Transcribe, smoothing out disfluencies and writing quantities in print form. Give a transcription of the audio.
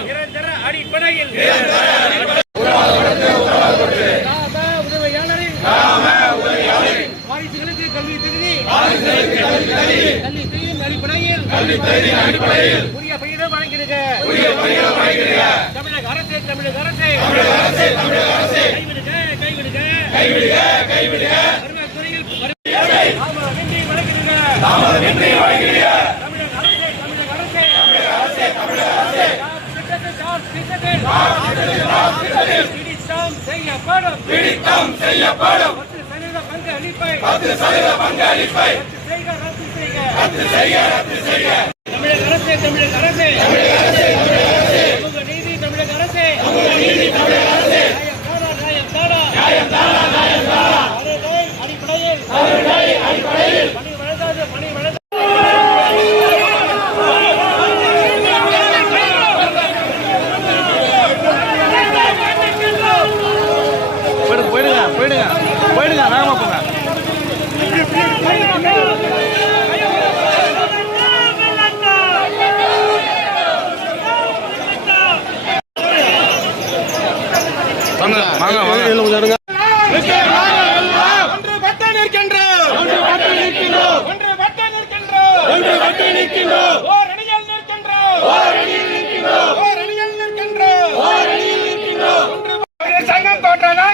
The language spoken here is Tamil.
நிரந்தர அடிப்படையில் வாரிசுகளுக்கு கல்வி தகுதி அடிப்படையில் உரிய பயிரை வழங்கிடுக. தமிழக அரசு கைவிடுக. வருவாய்த்துறையில் தாமதமின்றி வழங்கிடுக. பிடித்தம் செய்யப்படும் 10% பங்கு அளிப்பை ரத்து செய்க. தமிழக அரசே சமூக நீதி தமிழக அரசே நியாயம் தானா அடிப்படையில் பணி வழங்காது போயிடுங்க வேகமா போங்க. சங்கம் தோற்றதா